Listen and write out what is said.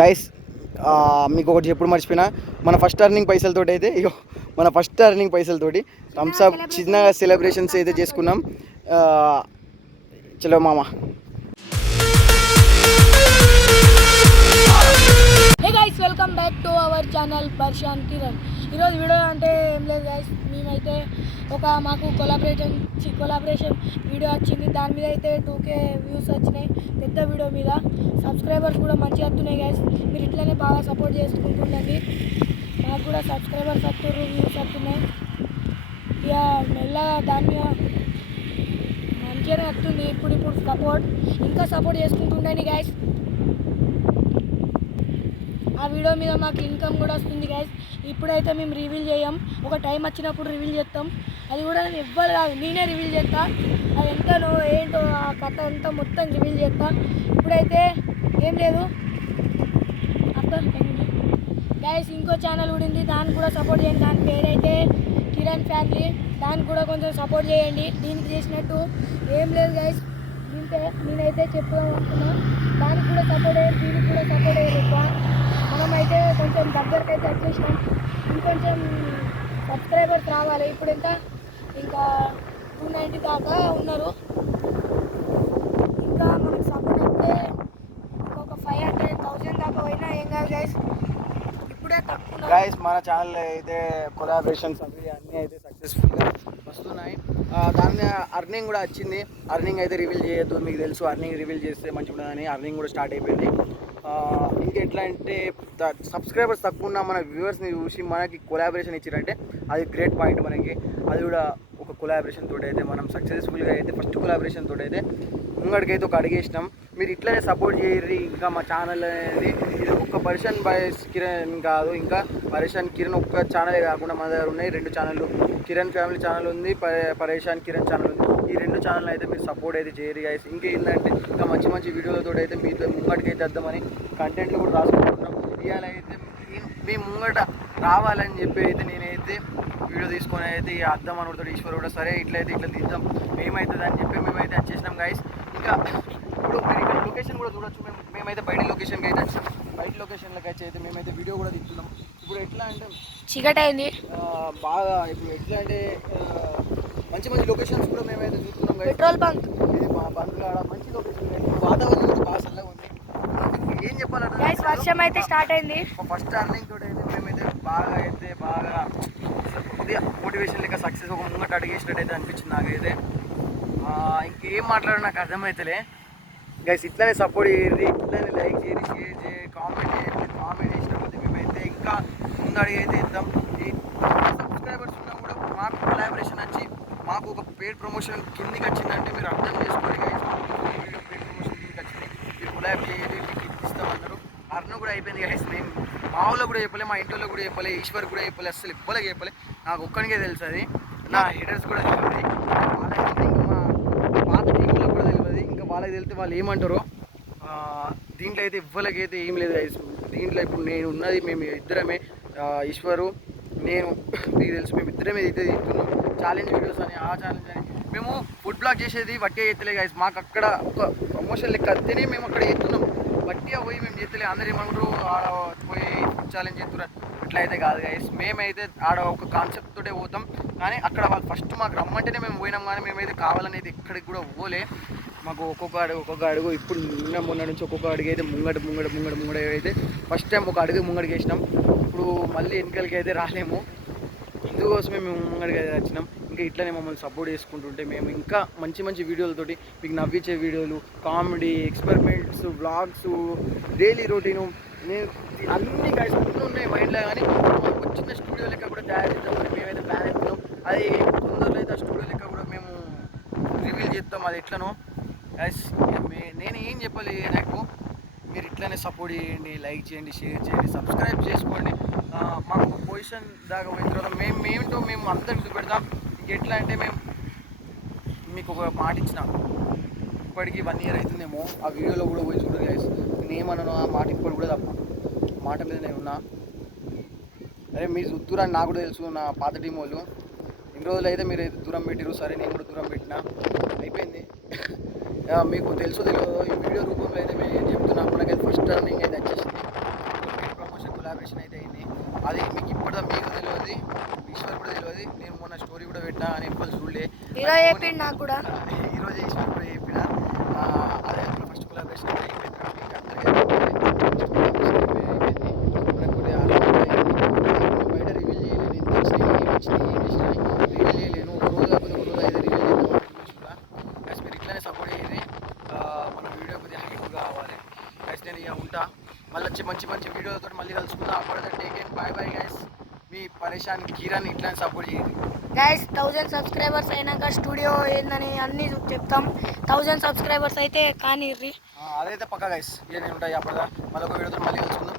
Guys మీకు ఒకటి ఎప్పుడు మర్చిపోయినా, మన ఫస్ట్ అర్నింగ్ పైసలతోటి అయితే మన ఫస్ట్ అర్నింగ్ పైసలతోటి థమ్స్అప్ చిన్న సెలబ్రేషన్స్ అయితే చేసుకున్నాం. చలో మామ. Hey guys, welcome back to our channel Pareshan Kiran. ఈరోజు వీడియో అంటే ఏం లేదు గైస్, మేమైతే మాకు కొలాబరేషన్ వీడియో వచ్చింది. దాని మీద అయితే 2K వ్యూస్ వచ్చినాయి, పెద్ద వీడియో మీద. సబ్స్క్రైబర్స్ కూడా మంచిగా వస్తున్నాయి గైస్. మీరు ఇట్లనే బాగా సపోర్ట్ చేసుకుంటుండండి. మాకు కూడా సబ్స్క్రైబర్స్ వస్తున్నారు, వ్యూస్ వస్తున్నాయి. ఇక మెల్లగా దాని మీద మంచిగానే వస్తుంది. ఇప్పుడు సపోర్ట్ ఇంకా సపోర్ట్ చేసుకుంటుండండి గైస్. ఆ వీడియో మీద మాకు ఇన్కమ్ కూడా వస్తుంది గైస్. ఇప్పుడైతే మేము రివీల్ చేయం, ఒక టైం వచ్చినప్పుడు రివీల్ చేస్తాం. అది కూడా ఎవ్వరు కాదు, నేనే రివీల్ చేస్తా. అది ఎంతనో ఏంటో ఆ కథ అంతా మొత్తం రివీల్ చేస్తా. ఇప్పుడైతే ఏం లేదు అర్థం గైస్. ఇంకో ఛానల్ కూడా ఉంది, దానికి కూడా సపోర్ట్ చేయండి. దాని పేరైతే కిరణ్ ఫ్యామిలీ. దానికి కూడా కొంచెం సపోర్ట్ చేయండి. దీనికి చేసినట్టు ఏం లేదు గైస్. నేనైతే చెప్తాను అనుకున్నాను, దానికి కూడా సపోర్ట్ అయ్యారు, దీనికి కూడా సపోర్ట్ అయ్యారు. ఎక్కువ మనమైతే కొంచెం దగ్గరకు అయితే వచ్చేసినాం. ఇంకొంచెం సబ్స్క్రైబర్స్ రావాలి. ఇప్పుడు ఇంకా 290 దాకా ఉన్నారు. ఇంకా మనకు సపోర్ట్ అయితే ఒక 500,000 దాకా పోయినా ఏం కాదు గైస్. ఇప్పుడే తక్కువ గైస్ మన ఛానల్ అయితే కొలాబరేషన్స్ అవి అన్నీ అయితే సక్సెస్ఫుల్గా వస్తున్నాయి. దాని అర్నింగ్ కూడా వచ్చింది. అర్నింగ్ అయితే రివీల్ చేయొద్దు, మీకు తెలుసు. అర్నింగ్ రివీల్ చేస్తే మంచిగా ఉండదని అర్నింగ్ కూడా స్టార్ట్ అయిపోయింది. ఇంకా ఎట్లా అంటే సబ్స్క్రైబర్స్ తక్కువ ఉన్న మన వ్యూవర్స్ని చూసి మనకి కొలాబరేషన్ ఇచ్చారంటే అది గ్రేట్ పాయింట్ మనకి. అది కూడా ఒక కొలాబరేషన్ తోటి అయితే మనం సక్సెస్ఫుల్గా అయితే ఫస్ట్ కొలాబరేషన్ తోటి అయితే ముంగడికైతే ఒక అడిగేసినాం. మీరు ఇట్లనే సపోర్ట్ చేయర్రి. ఇంకా మా ఛానల్ అనేది ఇది ఒక్క పర్షన్ బాయ్స్ కిరణ్ కాదు, ఇంకా పరేషాన్ కిరణ్ ఒక్క ఛానలే కాకుండా మన దగ్గర ఉన్నాయి 2 ఛానళ్ళు. కిరణ్ ఫ్యామిలీ ఛానల్ ఉంది, పరేషాన్ కిరణ్ ఛానల్ ఉంది. ఈ 2 ఛానల్ అయితే మీరు సపోర్ట్ అయితే చేయరు గైస్. ఇంకా ఏంటంటే ఇంకా మంచి మంచి వీడియోలతో అయితే మీతో ముంగడికైతే వద్దామని కంటెంట్లు కూడా రాసుకుంటున్నాం. ఇవాళైతే మీ ముంగట రావాలని చెప్పి అయితే నేనైతే వీడియో తీసుకొని అయితే అర్థం అనుకుంటాడు ఈశ్వర్ కూడా. సరే ఇట్లా తీద్దాం ఏమవుతుంది అని చెప్పి మేమైతే వచ్చేసినాం గైస్. ఇంకా ఇప్పుడు మీరు ఇక్కడ లొకేషన్ కూడా చూడొచ్చు. మేమైతే బయట లొకేషన్కి అయితే వచ్చాం. బయట లొకేషన్లోకి అయితే మేమైతే వీడియో కూడా తీస్తున్నాం. ఇప్పుడు ఎట్లా అంటే చీకటి అయింది బాగా. ఇప్పుడు ఎట్లా అంటే మంచి మంచి లొకేషన్స్ కూడా మేమైతే చూస్తున్నాం. పెట్రోల్ బంక్ ఇది మా బంక్ కాడ మంచి లొకేషన్. వాతావరణం కూడా బాగా చల్లగా ఉంది. ఏం చెప్పాలంటే వర్షం అయితే స్టార్ట్ అయింది. ఫస్ట్ అర్నింగ్ తోటి అయితే మేమైతే బాగా కొద్దిగా మోటివేషన్ లెక్క సక్సెస్ ఒక ముంగట అడిగేసినట్టు అయితే అనిపించింది నాకైతే. ఇంకేం మాట్లాడో నాకు అర్థమవుతలే గైస్. ఇట్లానే సపోర్ట్ చేయరు, ఇట్లానే లైక్ చేయరు, షేర్ చేయండి, కామెంట్ చేయండి. కామెంట్ చేసినప్పుడు మేమైతే ఇంకా ముందు అడిగైతే ఇద్దాం. ఈ సబ్స్క్రైబర్స్ ఉన్నా కూడా మాకు కొలాబరేషన్ వచ్చి మాకు ఒక పెయిడ్ ప్రమోషన్ కిందికి వచ్చిందంటే మీరు అర్థం చేసుకోండి గైస్. వీడియో పెయిడ్ ప్రమోషన్ కిందికి వచ్చింది, మీరు కొలాబ్ చేయండి, మీకు ఇస్తామన్నారు. అర్ను కూడా అయిపోయింది గైస్. నేను మా ఊళ్ళో కూడా చెప్పలే, మా ఇంట్లో కూడా చెప్పలే, ఈశ్వర్ కూడా చెప్పలే, అసలు ఇవ్వలేక చెప్పలే. నాకు ఒక్కడికే తెలుసు అది. నా హెడర్స్ కూడా తెలియదు, ఇంకా మా పాత టీంలో కూడా తెలియదు. ఇంకా వాళ్ళకి తెలిస్తే వాళ్ళు ఏమంటారో. దీంట్లో అయితే ఇవ్వలేకైతే ఏం లేదు గైస్. దీంట్లో ఇప్పుడు నేను ఉన్నది మేము ఇద్దరమే, ఈశ్వరు నేను. మీకు తెలుసు మేము ఇద్దరమే అయితే తీస్తున్నాం ఛాలెంజ్ వీడియోస్ అని, ఆ ఛాలెంజ్ అని. మేము ఫుడ్ బ్లాగ్ చేసేది వట్టిగా ఎత్తలే గైస్. మాకు అక్కడ ఒక ప్రమోషన్ లెక్క అత్తేనే మేము అక్కడ ఎత్తున్నాం. వట్టిగా పోయి మేము చేస్తలే. అందరు ఏమంటారు ఆడ పోయి ఫుడ్ ఛాలెంజ్ చేస్తున్నారు, ఇట్లా అయితే కాదు గైస్. మేమైతే ఆడ ఒక కాన్సెప్ట్ తోటే పోతాం. కానీ అక్కడ వాళ్ళు ఫస్ట్ మాకు రమ్మంటేనే మేము పోయినాం. కానీ మేమైతే కావాలని అయితే ఎక్కడికి కూడా పోలే. మాకు ఒక్కొక్క అడుగు ఇప్పుడు మొన్న నుంచి ఒక్కొక్క అడుగు అయితే ముంగడ అయితే ఫస్ట్ టైం ఒక అడుగు ముంగడికి వేసినాం. ఇప్పుడు మళ్ళీ వెనకలకి అయితే రాలేము. ఇందుకోసమే మేము ముంగడికి అయితే వచ్చినాం. ఇంకా ఇట్లనే మమ్మల్ని సపోర్ట్ చేసుకుంటుంటే మేము ఇంకా మంచి మంచి వీడియోలతోటి మీకు నవ్వించే వీడియోలు, comedy, experiments, vlogs, daily routine, నేను అన్ని గైస్ అన్నీ ఉన్నాయి మైండ్లో. కానీ ఒక చిన్న స్టూడియో లెక్క కూడా తయారు చేద్దామని మేమైతే ప్లాన్ అవుతున్నాం. అది తొందరలో అయితే ఆ స్టూడియో లెక్క కూడా మేము రివీల్ చేస్తాం. అది ఎట్లనో గైస్. నేను ఏం చెప్పాలి, నాకు మీరు ఇట్లనే సపోర్ట్ చేయండి, లైక్ చేయండి, షేర్ చేయండి, సబ్స్క్రైబ్ చేసుకోండి. మాకు ఒక పొజిషన్ దాకా పోయిన తర్వాత మేమేంటో మేము అందరికి చూపెడతాం. ఎట్లా అంటే మేము మీకు ఒక మాట ఇచ్చిన, ఇప్పటికీ 1 year అవుతుందేమో. ఆ వీడియోలో కూడా పోయి చూడరు గైస్. నేనేమన్నాను ఆ మాట ఇప్పుడు కూడా తప్పు, మాట మీద నేను ఉన్నా. అరే మీరు చూస్తురని నాకు కూడా తెలుసు. నా పాత టీం వాళ్ళు ఇన్ని రోజులు అయితే మీరు అయితే దూరం పెట్టిరు. సరే నేను కూడా దూరం పెట్టినా, అయిపోయింది. మీకు తెలుసు తెలియదు ఈ వీడియో రూపంలో అయితే మేము ఏం చెప్తున్నాం. మనకైతే ఫస్ట్ టర్నింగ్ అయితే వచ్చేసింది. హీరో చెప్పిండు నాకు కూడా. ఈరోజు చేసిన కూడా చెప్పిన అదే ఫస్ట్ కొలాబరేషన్ అయిపోయింది. మనకు బయట రివీల్ చేయలేను, ఎంత వచ్చినాయి ఏం వచ్చినాయి ఏం చేసినా రివీల్ చేయలేను. ఒక రోజు కాకపోతే ఒక రోజు అయితే రివీల్ చేద్దాం గైస్. మీరు ఇట్లానే సపోర్ట్ చేయండి. మన వీడియో కొద్దిగా హైప్ కావాలి గైస్. నేను ఇక ఉంటా, మళ్ళీ వచ్చి మంచి మంచి వీడియోతో మళ్ళీ కలుసుకుందాం. అప్పుడైతే take care, bye bye guys. మీ పరేషాన్ కిరణ్ ఇట్లానే సపోర్ట్ చేయండి గైస్. 1000 సబ్స్క్రైబర్స్ అయినాక స్టూడియో ఏందని అన్నీ చెప్తాం. 1000 సబ్స్క్రైబర్స్ అయితే కానీ అదైతే పక్కా గైస్. ఇక నేను ఉంటాయి అప్పుడు మళ్ళీ ఒక వీడియోతో మళ్ళీ కలుసుకుందాం.